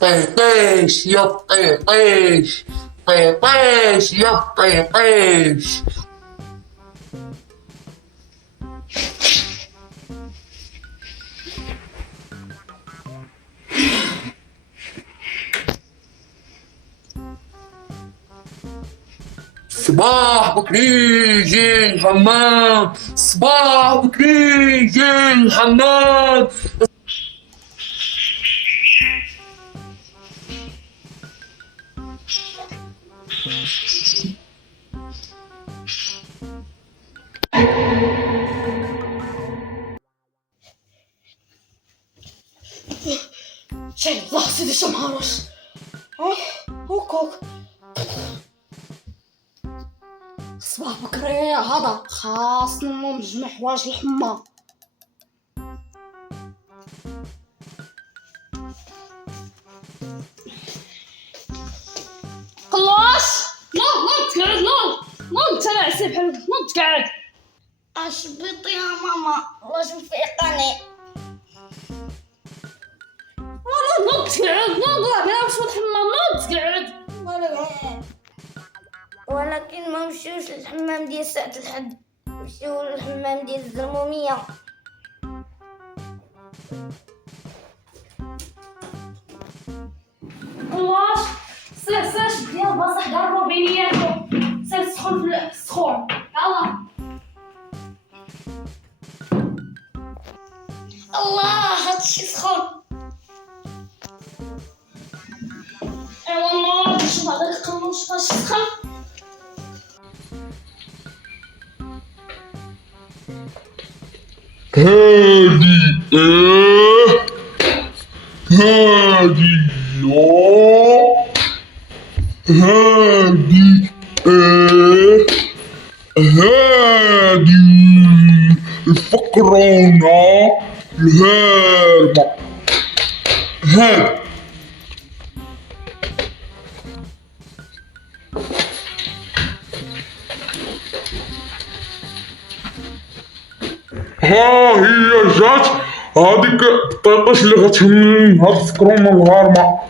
طيطيش يا طيطيش، طيطيش يا طيطيش. صباح بكري جي الحمام، صباح بكري جي الحمام. شاي الله سيدي شمهرش. هوكوك صباح بكري هذا خاص نجمع حوايج الحمى. قلاش نوض تقعد، نوض تاع عسيب حلو، نوض تقعد. اش بيطي يا ماما واش مفيقاني؟ نوض تقعد، نوض بلا باش الحمام، نوض تقعد. ولكن ما مشيوش للحمام ديال ساعة الحد، مشيو للحمام ديال الزرمومية. قلاش سير شد ليا البصح قربوا بينياتهم، سير سخن في السخون يلا. الله هادشي سخون. ايوا نوض نشوف هذاك القموش فاش سخن. هادي هادي هادي هادي الفقرونة الهاربة. هادي ها هي جات هاديك الطيطيش اللي غتهمني، هاد الفقرونة الغارمة.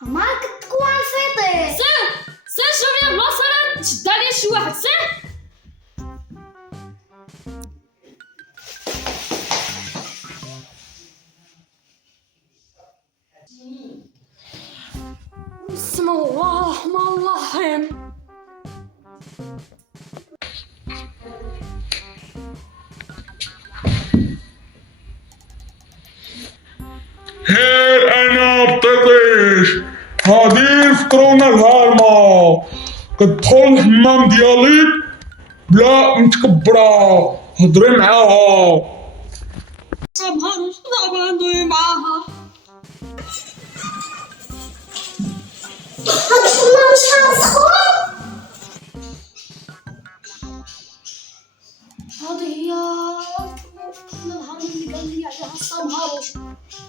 ماما كتكون الفيطي. سير شوف لي بلاصه تشد عليا شي واحد، سير. بسم الله الرحمن الرحيم. هير انا بطيطيش، هادي الفقرونة الهارمة كتدخل الحمام ديالي بلا متكبرة، هضري معاها. شمهرش دابا ندوي معاها. هاد الحمام شحال سخون. هذه هي النهار اللي قال لي عليها السمهروش.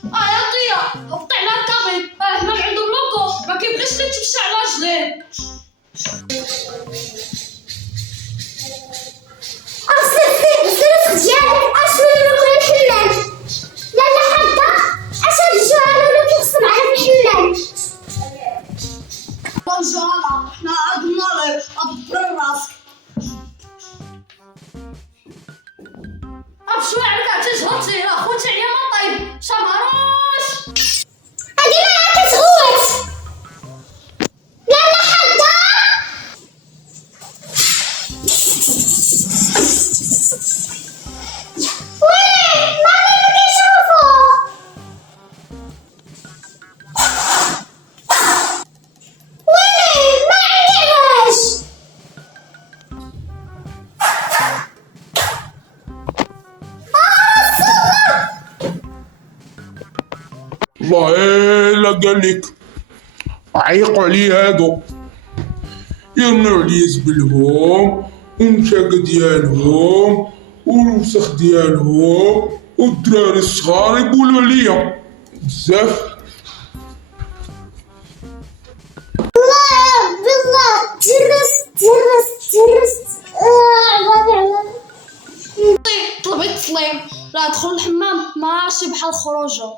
يا طيا هبطي على الطبيب، هنا عنده بلوكو ما كيبغيش اللي تمشي على رجليه. الزرف ديالك اش ولو الحمام؟ لالا حدا اش هاد الجوع ولو كيغصب على الحمام؟ رجالة حنا عندنا لك أدبر راسك. شوي عليك تجهرتي، راه خوتي عليا ما طيب. شمهروش هادي ما كتغوت. لالا حدا ويلي مامي ما كيشوفو. ويلي ما عنديهاش. الله إلا قالك عيقوا عليا هادو، يرميو عليا زبلهم والمشاقة ديالهم والوسخ ديالهم، والدراري الصغار يقولوا عليا بزاف. الله بالله تهرست عبالي طلبت سليم لا ادخل الحمام ماشي بحال خروجه.